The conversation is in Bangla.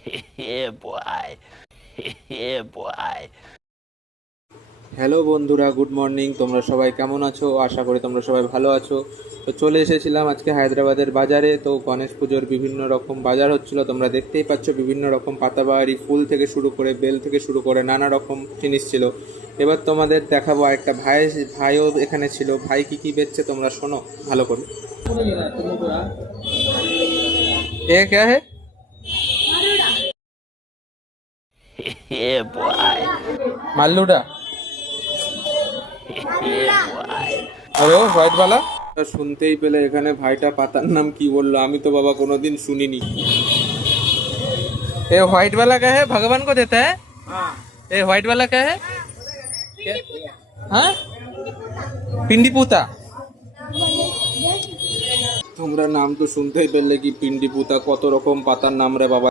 Yeah, boy. Yeah, boy. Hello বন্ধুরা, গুড মর্নিং। তোমরা সবাই কেমন আছো? আশা করি তোমরা সবাই ভালো আছো। তো চলে এসেছিলাম আজকে হায়দ্রাবাদের বাজারে। তো গণেশ পুজোর বিভিন্ন রকম বাজার হচ্ছিল, তোমরা দেখতেই পাচ্ছ। বিভিন্ন রকম পাতাবাহারি ফুল থেকে শুরু করে বেল থেকে শুরু করে নানা রকম জিনিস ছিল। এবার তোমাদের দেখাবো একটা ভাইও এখানে ছিল। ভাই কি কি বেচছে তোমরা শোনো ভালো করে। এ কে হে? Yeah, boy. মাল্লুডা। Yeah, boy. আরে ও হোয়াইট वाला শুনতেই পেলে এখানে ভাইটা পাতার নাম কি বললো, আমি তো বাবা কোনোদিন শুনিনি। ये व्हाइट वाला क्या है? भगवान को देता है। ये व्हाइट वाला क्या है? हाँ, पिंडी पूता। তোমরা নাম তো শুনতেই পেলে, কি পিন্ডি পুতা, কত রকম পাতার নাম রে বাবা।